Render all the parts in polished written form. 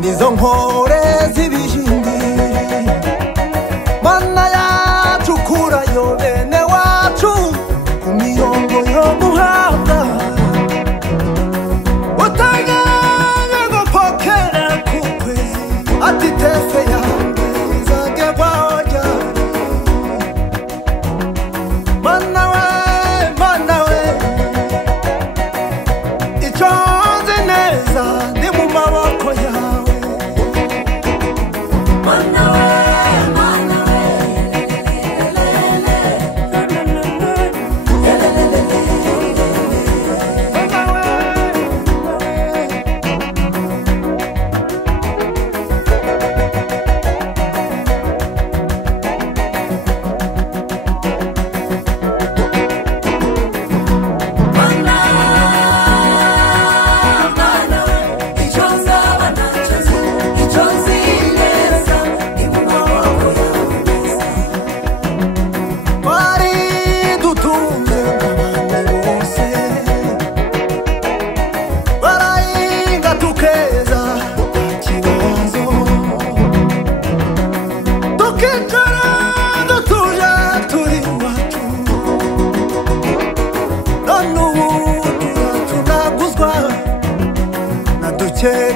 Nizo mpore z'ibihindiri mana yacu kurayo bene wacu ku miyongo yo guhabwa utaganya gupokera ku kwezi ati tefe yanjye izagerwa hoja mana we icyo nzi neza ndi mu maboko yawe.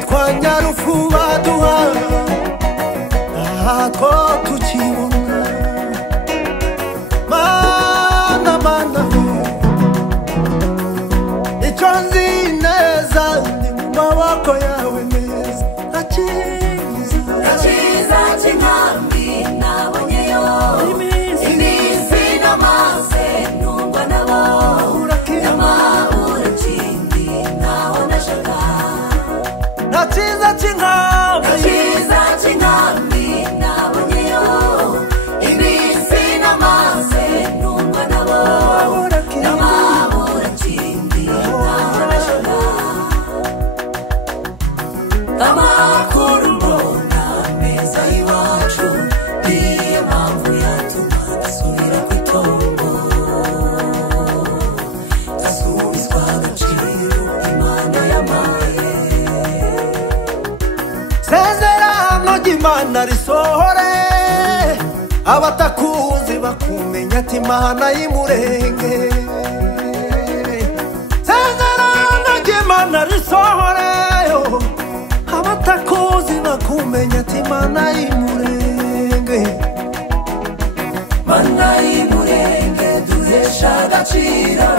Kwa nyarufu baduha ahatwo tukibona mana icyo nzi neza ndi mu maboko yawe meza Achiza chingambi nabonyeyo iminsi n'amaze numva nabo n'amahoro kindi naho ndashaka Achiza chingambi nabonyeyo iminsi n'amaze numva nabo n'amahoro kindi naho ndashaka amakuru mbona meza iwacu niyo mpamvu yatuma dusubira ku itongo dasubizwa agaciro Imana yampaye Sezerano ry'Imana risohore abatakuzi bakumenya ati Imana y'Imurenge Sezerano ry'Imana risohore abatakuzi bakumenya ati Imana y'Imurenge Mana y'Imurenge duhesha agaciro